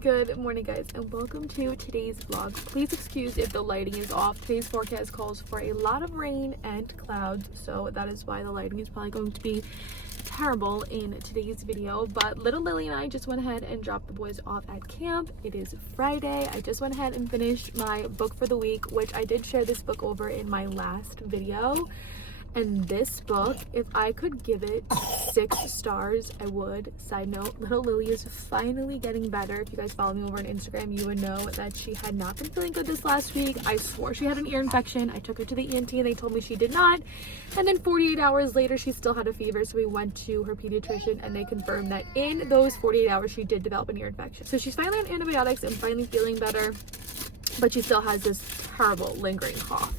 Good morning, guys, and welcome to today's vlog. Please excuse if the lighting is off. Today's forecast calls for a lot of rain and clouds, so that is why the lighting is probably going to be terrible in today's video. But little Lily and I just went ahead and dropped the boys off at camp. It is Friday. I just went ahead and finished my book for the week, which I did share this book over in my last video. And this book, if I could give it 6 stars, I would. Side note, little Lily is finally getting better. If you guys follow me over on Instagram, you would know that she had not been feeling good this last week. I swore she had an ear infection. I took her to the ENT and they told me she did not. And then 48 hours later, she still had a fever. So we went to her pediatrician and they confirmed that in those 48 hours, she did develop an ear infection. So she's finally on antibiotics and finally feeling better, but she still has this terrible lingering cough.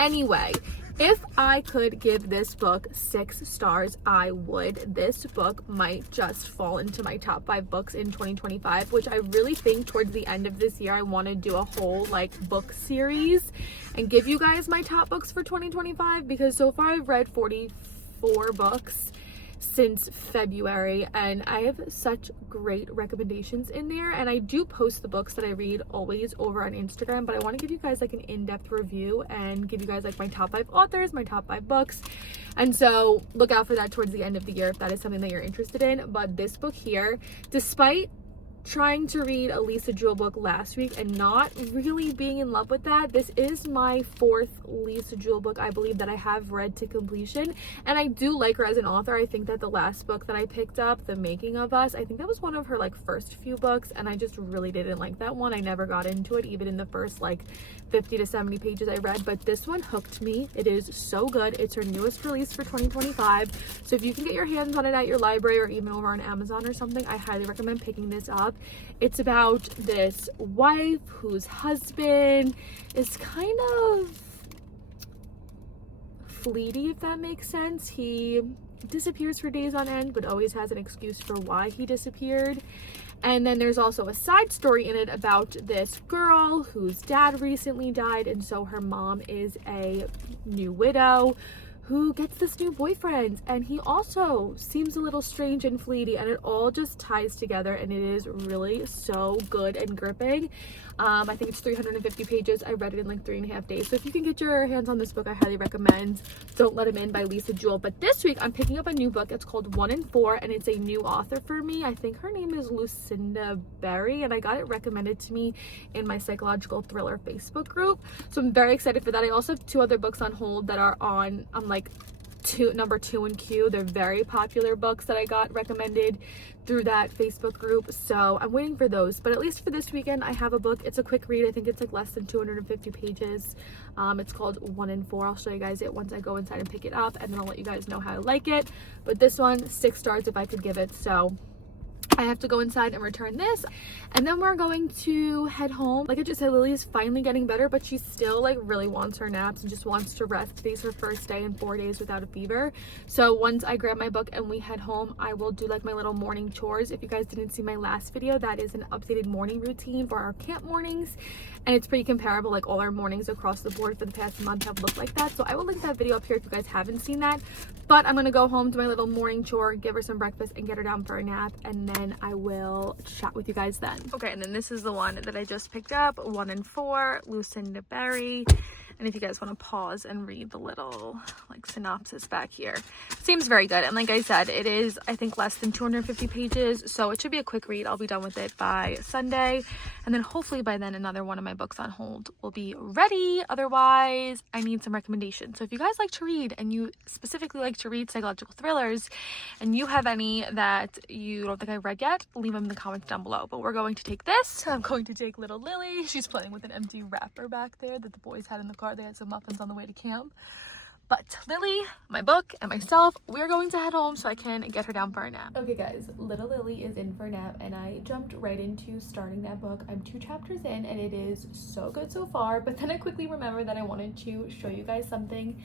Anyway, if I could give this book 6 stars, I would. This book might just fall into my top 5 books in 2025, which I really think towards the end of this year, I want to do a whole book series and give you guys my top books for 2025, because so far I've read 44 books since February and I have such great recommendations in there, and I do post the books that I read always over on Instagram, but I want to give you guys an in-depth review and give you guys my top 5 authors, my top 5 books, and so look out for that towards the end of the year if that is something that you're interested in. But this book here, despite trying to read a Lisa Jewell book last week and not really being in love with that, this is my 4th Lisa Jewell book, I believe, that I have read to completion, and I do like her as an author. I think that the last book that I picked up, The Making of Us, I think that was one of her first few books, and I just really didn't like that one. I never got into it, even in the first 50 to 70 pages I read, but this one hooked me. It is so good. It's her newest release for 2025, so if you can get your hands on it at your library or even over on Amazon or something, I highly recommend picking this up. It's about this wife whose husband is kind of fleety, if that makes sense. He disappears for days on end, but always has an excuse for why he disappeared. And then there's also a side story in it about this girl whose dad recently died, and so her mom is a new widow who gets this new boyfriend, and he also seems a little strange and fleety, and it all just ties together, and it is really so good and gripping. I think it's 350 pages. I read it in 3.5 days. So if you can get your hands on this book, I highly recommend Don't Let Him In by Lisa Jewell. But this week I'm picking up a new book. It's called 1 in 4, and it's a new author for me. I think her name is Lucinda Berry, and I got it recommended to me in my psychological thriller Facebook group. So I'm very excited for that. I also have 2 other books on hold that are on number 2 and Q. They're very popular books that I got recommended through that Facebook group, so I'm waiting for those. But at least for this weekend, I have a book. It's a quick read. I think it's less than 250 pages. It's called 1 in 4. I'll show you guys it once I go inside and pick it up, and then I'll let you guys know how I like it. But this one, 6 stars if I could give it. So I have to go inside and return this, and then we're going to head home. Like I just said, Lily is finally getting better, but she still really wants her naps and just wants to rest. Today's her first day in 4 days without a fever. So once I grab my book and we head home, I will do my little morning chores. If you guys didn't see my last video, that is an updated morning routine for our camp mornings, and it's pretty comparable. All our mornings across the board for the past month have looked like that, so I will link that video up here if you guys haven't seen that. But I'm gonna go home, do my little morning chore, give her some breakfast, and get her down for a nap, and then I will chat with you guys then. Okay, and then this is the one that I just picked up, 1 in 4, Lucinda Berry. And if you guys want to pause and read the little synopsis back here, seems very good. And like I said, it is, I think, less than 250 pages, so it should be a quick read. I'll be done with it by Sunday, and then hopefully by then another one of my books on hold will be ready. Otherwise, I need some recommendations. So if you guys like to read, and you specifically like to read psychological thrillers, and you have any that you don't think I read yet, leave them in the comments down below. But we're going to take this. I'm going to take little Lily. She's playing with an empty wrapper back there that the boys had in the car. They had some muffins on the way to camp. But Lily, my book, and myself, we're going to head home so I can get her down for a nap. Okay guys, little Lily is in for a nap, and I jumped right into starting that book. I'm 2 chapters in, and it is so good so far, but then I quickly remembered that I wanted to show you guys something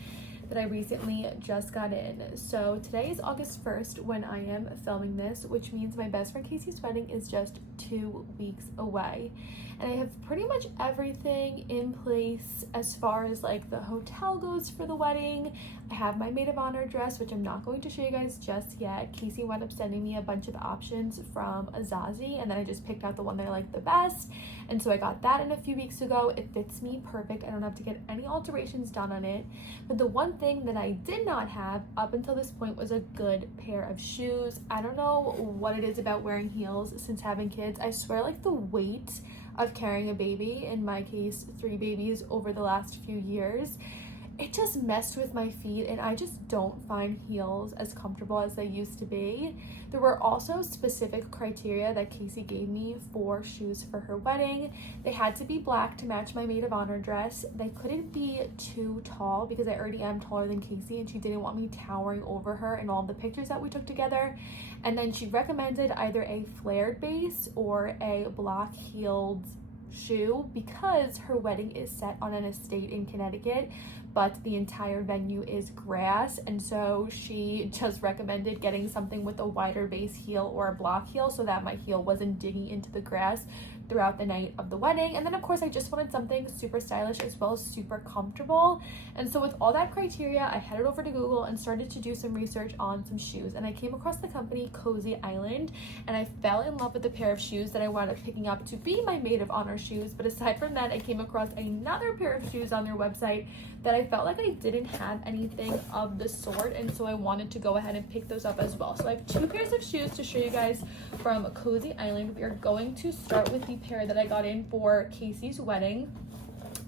that I recently just got in. So today is August 1st when I am filming this, which means my best friend Casey's wedding is just 2 weeks away. And I have pretty much everything in place as far as like the hotel goes for the wedding. I have my maid of honor dress, which I'm not going to show you guys just yet. Casey wound up sending me a bunch of options from Azazi, and then I just picked out the one that I liked the best. And so I got that in a few weeks ago. It fits me perfect. I don't have to get any alterations done on it. But the one thing that I did not have up until this point was a good pair of shoes. I don't know what it is about wearing heels since having kids. I swear, like, the weight of carrying a baby, in my case 3 babies over the last few years, it just messed with my feet, and I just don't find heels as comfortable as they used to be. There were also specific criteria that Casey gave me for shoes for her wedding. They had to be black to match my maid of honor dress. They couldn't be too tall because I already am taller than Casey, and she didn't want me towering over her in all the pictures that we took together. And then she recommended either a flared base or a block-heeled shoe because her wedding is set on an estate in Connecticut, but the entire venue is grass, and so she just recommended getting something with a wider base heel or a block heel so that my heel wasn't digging into the grass throughout the night of the wedding. And then of course I just wanted something super stylish as well as super comfortable. And so with all that criteria, I headed over to Google and started to do some research on some shoes, and I came across the company Cosy Island, and I fell in love with the pair of shoes that I wound up picking up to be my maid of honor shoes. But aside from that, I came across another pair of shoes on their website that I felt like I didn't have anything of the sort, and so I wanted to go ahead and pick those up as well. So I have 2 pairs of shoes to show you guys from Cosy Island. We are going to start with the pair that I got in for Casey's wedding.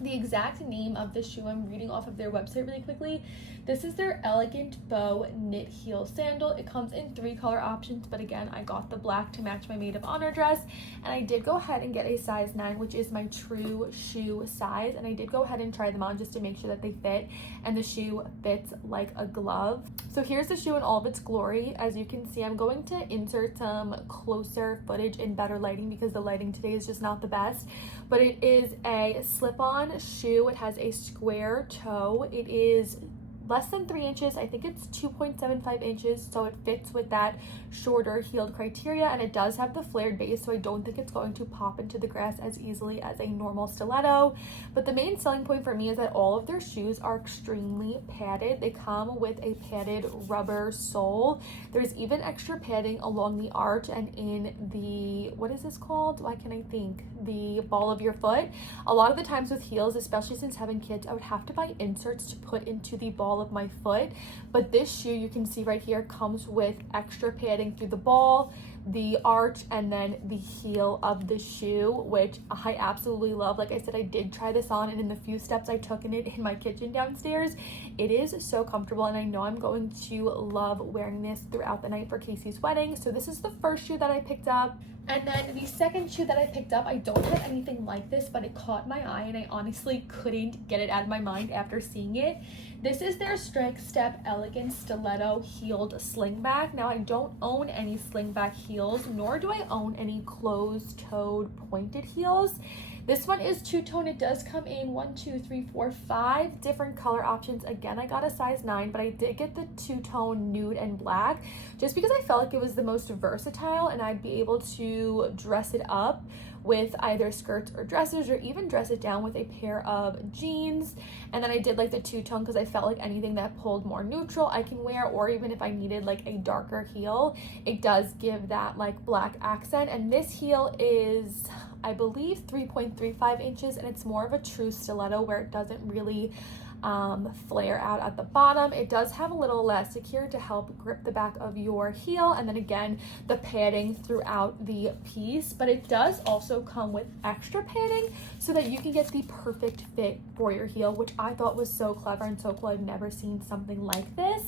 The exact name of the shoe I'm reading off of their website really quickly. This is their Elegant Bow Knit Heel Sandal. It comes in 3 color options, but again, I got the black to match my maid of honor dress, and I did go ahead and get a size 9, which is my true shoe size, and I did go ahead and try them on just to make sure that they fit, and the shoe fits like a glove. So here's the shoe in all of its glory. As you can see, I'm going to insert some closer footage in better lighting because the lighting today is just not the best, but it is a slip-on shoe. It has a square toe. It is less than 3 inches. I think it's 2.75 inches, so it fits with that shorter heeled criteria, and it does have the flared base, so I don't think it's going to pop into the grass as easily as a normal stiletto. But the main selling point for me is that all of their shoes are extremely padded. They come with a padded rubber sole. There's even extra padding along the arch and in the, what is this called? Why can't I think? The ball of your foot. A lot of the times with heels, especially since having kids, I would have to buy inserts to put into the ball of my foot, but this shoe, you can see right here, comes with extra padding through the ball, the arch, and then the heel of the shoe, which I absolutely love. Like I said, I did try this on, and in the few steps I took in it in my kitchen downstairs, it is so comfortable, and I know I'm going to love wearing this throughout the night for Casey's wedding. So this is the first shoe that I picked up. And then the second shoe that I picked up, I don't have anything like this, but it caught my eye, and I honestly couldn't get it out of my mind after seeing it. This is their Strike Step Elegant Stiletto Heeled Slingback. Now, I don't own any slingback heels, nor do I own any closed-toed pointed heels. This one is 2-tone. It does come in 5 different color options. Again, I got a size 9, but I did get the 2-tone nude and black just because I felt like it was the most versatile, and I'd be able to dress it up with either skirts or dresses, or even dress it down with a pair of jeans. And then I did like the 2-tone because I felt like anything that pulled more neutral I can wear, or even if I needed like a darker heel, it does give that like black accent. And this heel is, I believe, 3.35 inches, and it's more of a true stiletto where it doesn't really flare out at the bottom. It does have a little elastic here to help grip the back of your heel, and then again the padding throughout the piece, but it does also come with extra padding so that you can get the perfect fit for your heel, which I thought was so clever and so cool. I've never seen something like this.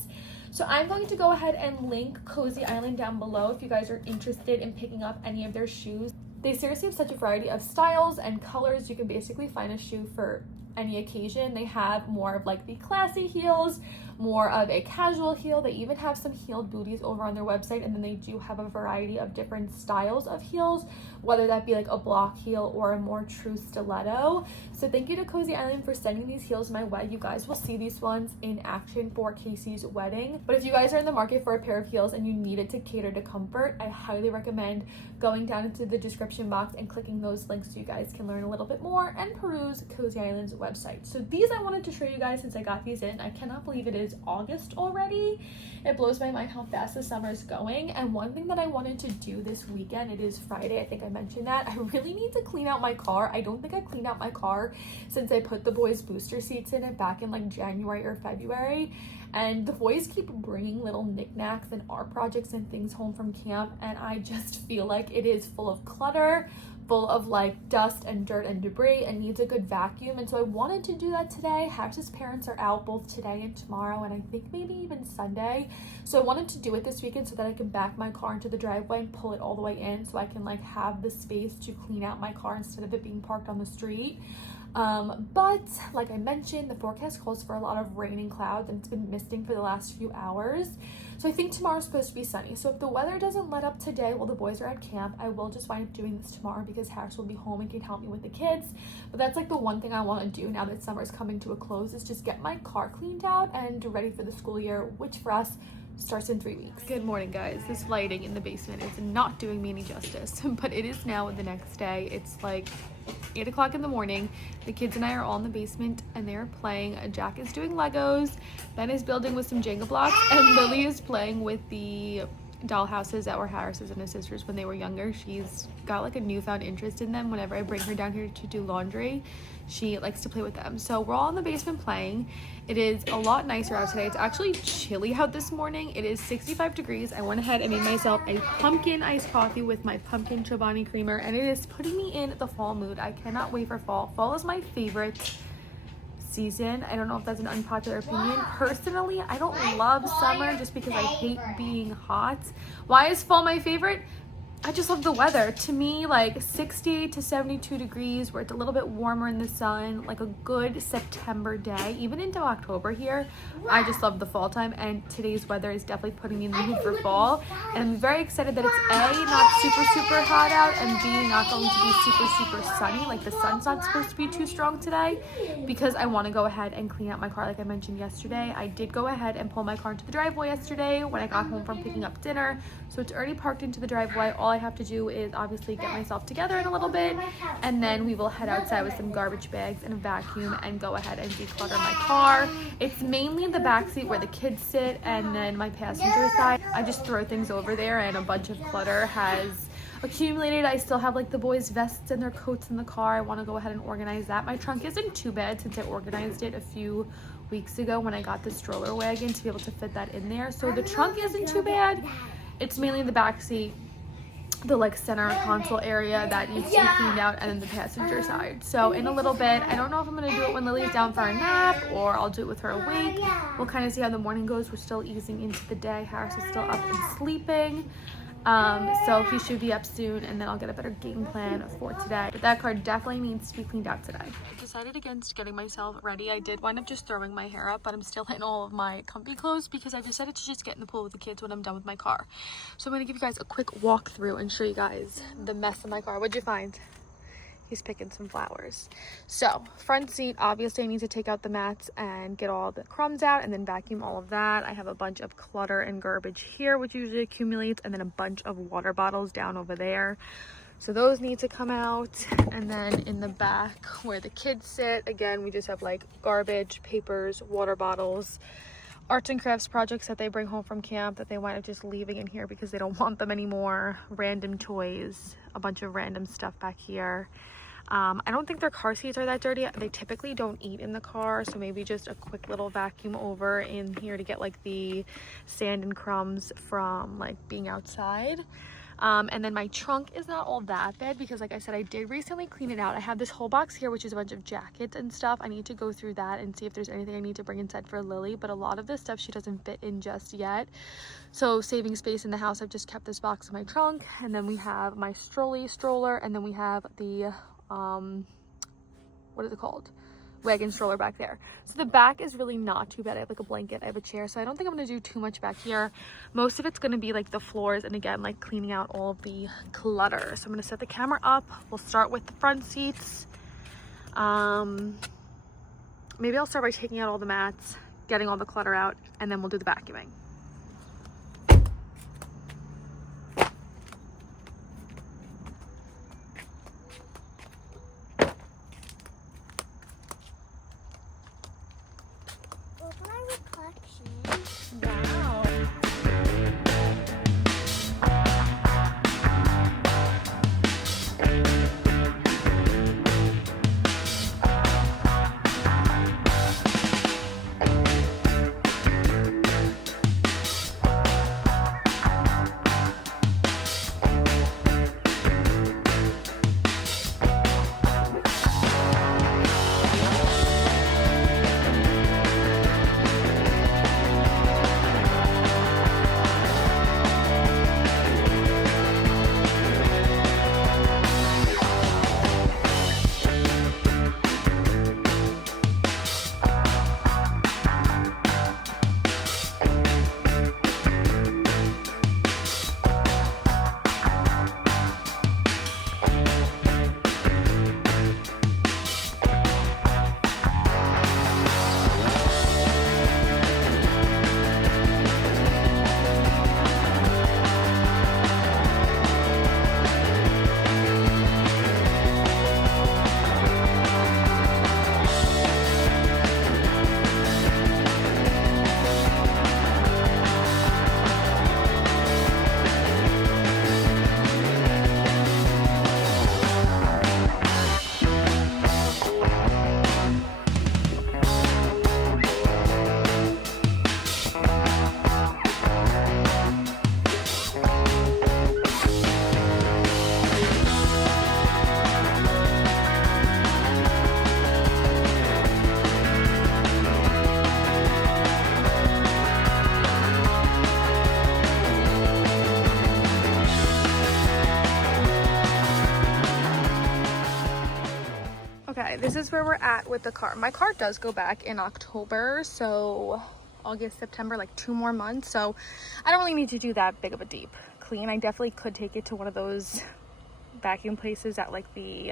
So I'm going to go ahead and link Cosy Island down below if you guys are interested in picking up any of their shoes. They seriously have such a variety of styles and colors. You can basically find a shoe for any occasion. They have more of like the classy heels, more of a casual heel. They even have some heeled booties over on their website, and then they do have a variety of different styles of heels, whether that be like a block heel or a more true stiletto. So thank you to Cosy Island for sending these heels my way. You guys will see these ones in action for Casey's wedding. But if you guys are in the market for a pair of heels and you need it to cater to comfort, I highly recommend going down into the description box and clicking those links so you guys can learn a little bit more and peruse Cosy Island's website. So these I wanted to show you guys since I got these in. I cannot believe it is August already. It blows my mind how fast the summer is going. And one thing that I wanted to do this weekend, it is Friday, I think I mentioned that, I really need to clean out my car. I don't think I cleaned out my car since I put the boys' booster seats in it back in like January or February. And the boys keep bringing little knickknacks and art projects and things home from camp, and I just feel like it is full of clutter, full of like dust and dirt and debris, and needs a good vacuum. And so I wanted to do that today. Harris's parents are out both today and tomorrow, and I think maybe even Sunday. So I wanted to do it this weekend so that I can back my car into the driveway and pull it all the way in so I can like have the space to clean out my car instead of it being parked on the street. But like I mentioned, the forecast calls for a lot of rain and clouds, and it's been misting for the last few hours. So I think tomorrow's supposed to be sunny. So if the weather doesn't let up today while the boys are at camp, I will just wind up doing this tomorrow because Harris will be home and can help me with the kids. But that's like the one thing I want to do now that summer is coming to a close, is just get my car cleaned out and ready for the school year, which for us starts in 3 weeks. Good morning, guys. This lighting in the basement is not doing me any justice, but it is now the next day. It's like 8 o'clock in the morning. The kids and I are all in the basement and they're playing. Jack is doing Legos, Ben is building with some Jenga blocks, and Lily is playing with the doll houses that were Harris's and his sister's when they were younger. She's got like a newfound interest in them. Whenever I bring her down here to do laundry, she likes to play with them. So we're all in the basement playing. It is a lot nicer out today. It's actually chilly out this morning. It is 65 degrees. I went ahead and made myself a pumpkin iced coffee with my pumpkin Chobani creamer, and it is putting me in the fall mood. I cannot wait for fall. Fall is my favorite season. I don't know if that's an unpopular opinion. Personally, I don't love summer just because I hate being hot. Why is fall my favorite? I just love the weather. To me, like 60 to 72 degrees, where it's a little bit warmer in the sun, like a good September day, even into October here. I just love the fall time, and today's weather is definitely putting me in the mood for fall. And I'm very excited that it's A, not super hot out, and B, not going to be super sunny. Like the sun's not supposed to be too strong today, because I want to go ahead and clean out my car like I mentioned yesterday. I did go ahead and pull my car into the driveway yesterday when I got home from picking up dinner. So it's already parked into the driveway. All I have to do is obviously get myself together in a little bit, and then we will head outside with some garbage bags and a vacuum and go ahead and declutter my car. It's mainly the back seat where the kids sit, and then my passenger side. I just throw things over there, and a bunch of clutter has accumulated. I still have like the boys' vests and their coats in the car. I want to go ahead and organize that. My trunk isn't too bad since I organized it a few weeks ago when I got the stroller wagon to be able to fit that in there. So the trunk isn't too bad. It's mainly the back seat, the like center console area that needs to be cleaned out, and then the passenger side. So in a little bit, I don't know if I'm gonna do it when Lily's down for a nap or I'll do it with her awake. We'll kind of see how the morning goes. We're still easing into the day. Harris is still up and sleeping. So he should be up soon, and then I'll get a better game plan for today. But that car definitely needs to be cleaned out today. I decided against getting myself ready. I did wind up just throwing my hair up, but I'm still in all of my comfy clothes because I decided to just get in the pool with the kids when I'm done with my car. So I'm gonna give you guys a quick walkthrough and show you guys the mess in my car. What'd you find? He's picking some flowers. So front seat, obviously I need to take out the mats and get all the crumbs out and then vacuum all of that. I have a bunch of clutter and garbage here, which usually accumulates, and then a bunch of water bottles down over there. So those need to come out. And then in the back where the kids sit, again, we just have like garbage, papers, water bottles, arts and crafts projects that they bring home from camp that they wind up just leaving in here because they don't want them anymore, random toys, a bunch of random stuff back here. I don't think their car seats are that dirty. They typically don't eat in the car, so maybe just a quick little vacuum over in here to get like the sand and crumbs from like being outside. And then my trunk is not all that bad because like I said, I did recently clean it out. I have this whole box here, which is a bunch of jackets and stuff. I need to go through that and see if there's anything I need to bring inside for Lily, but a lot of this stuff she doesn't fit in just yet. So saving space in the house, I've just kept this box in my trunk. And then we have my stroller, and then we have the what is it called? wagon stroller back there. So the back is really not too bad. I have like a blanket, I have a chair, so I don't think I'm gonna do too much back here. Most of it's gonna be like the floors and again like cleaning out all of the clutter. So I'm gonna set the camera up. We'll start with the front seats. Maybe I'll start by taking out all the mats, getting all the clutter out, and then we'll do the vacuuming. Okay, this is where we're at with the car. My car does go back in October, so August, September, like 2 more months. So I don't really need to do that big of a deep clean. I definitely could take it to one of those vacuum places at like the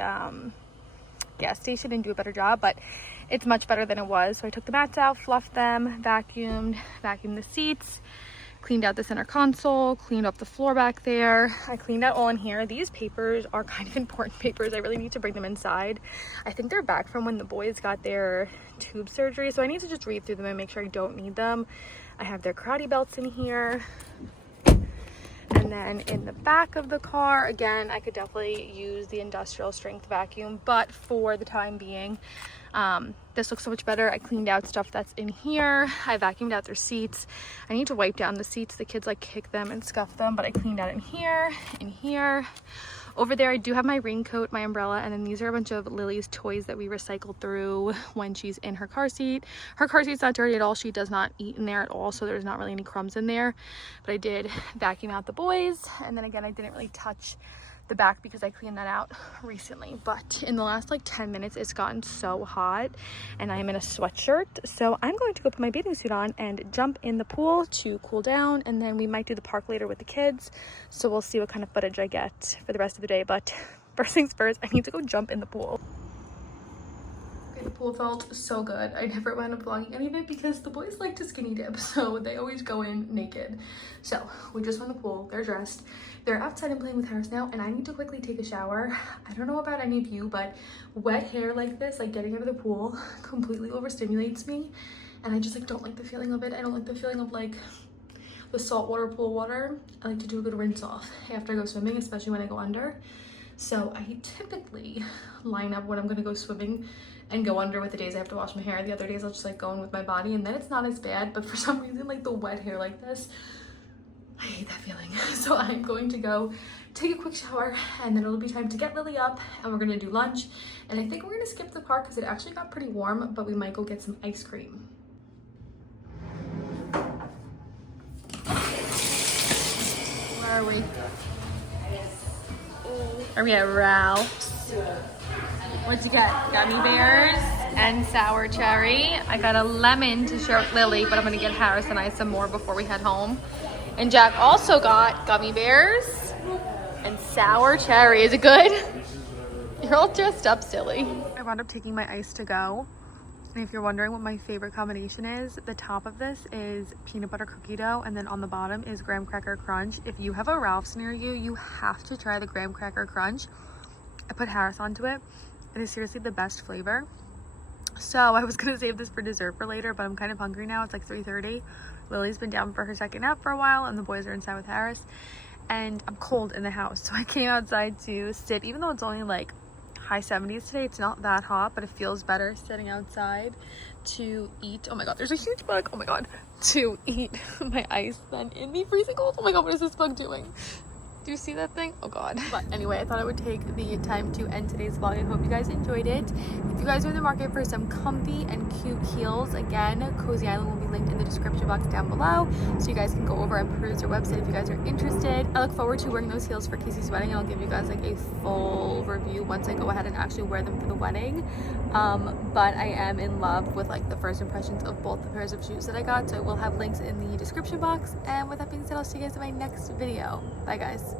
gas station and do a better job, but it's much better than it was. So I took the mats out, fluffed them, vacuumed the seats, cleaned out the center console, cleaned up the floor back there. I cleaned out all in here. These papers are kind of important papers. I really need to bring them inside. I think they're back from when the boys got their tube surgery, so I need to just read through them and make sure I don't need them. I have their karate belts in here. And then in the back of the car, again, I could definitely use the industrial strength vacuum, but for the time being, this looks so much better. I cleaned out stuff that's in here. I vacuumed out their seats. I need to wipe down the seats. The kids like kick them and scuff them, but I cleaned out in here. Over there, I do have my raincoat, my umbrella, and then these are a bunch of Lily's toys that we recycled through when she's in her car seat. Her car seat's not dirty at all. She does not eat in there at all, so there's not really any crumbs in there. But I did vacuum out the boys, and then again, I didn't really touch the back because I cleaned that out recently. But in the last like 10 minutes, it's gotten so hot, and I'm in a sweatshirt, so I'm going to go put my bathing suit on and jump in the pool to cool down, and then we might do the park later with the kids, so we'll see what kind of footage I get for the rest of the day. But first things first, I need to go jump in the pool. Okay, the pool felt so good. I never wound up vlogging any of it because the boys like to skinny dip, so they always go in naked. So we just went in the pool, they're dressed, they're outside and playing with Harris now, and I need to quickly take a shower. I don't know about any of you, but wet hair like this, like getting out of the pool, completely overstimulates me, and I just like don't like the feeling of it. I don't like the feeling of like the saltwater pool water. I like to do a good rinse off after I go swimming, especially when I go under. So I typically line up when I'm gonna go swimming and go under with the days I have to wash my hair. The other days I'll just like go in with my body, and then it's not as bad. But for some reason, like the wet hair like this, I hate that feeling. So I'm going to go take a quick shower, and then it'll be time to get Lily up, and we're gonna do lunch. And I think we're gonna skip the park because it actually got pretty warm, but we might go get some ice cream. Where are we? Are we at Ralph's? What'd you get? Gummy bears? and sour cherry. I got a lemon to share with Lily, but I'm gonna get Harris and I some more before we head home. And Jack also got gummy bears and sour cherry. Is it good? You're all dressed up silly. I wound up taking my ice to go. And if you're wondering what my favorite combination is, the top of this is peanut butter cookie dough, and then on the bottom is graham cracker crunch. If you have a Ralph's near you, you have to try the graham cracker crunch. I put Harris onto it. It is seriously the best flavor. So I was gonna save this for dessert for later, but I'm kind of hungry now. It's like 3:30. Lily's been down for her second nap for a while, and the boys are inside with Harris. And I'm cold in the house, so I came outside to sit. Even though it's only like high 70s today, it's not that hot, but it feels better sitting outside to eat. Oh my god, there's a huge bug. Oh my god, to eat my ice than in the freezing cold. Oh my god, what is this bug doing? Do you see that thing? Oh god. But anyway, I thought I would take the time to end today's vlog. I hope you guys enjoyed it. If you guys are in the market for some comfy and cute heels, again, Cozy Island will be linked in the description box down below, so you guys can go over and peruse their website if you guys are interested. I look forward to wearing those heels for Casey's wedding, and I'll give you guys like a full review once I go ahead and actually wear them for the wedding. But I am in love with like the first impressions of both the pairs of shoes that I got, so I will have links in the description box. And with that being said, I'll see you guys in my next video. Bye guys.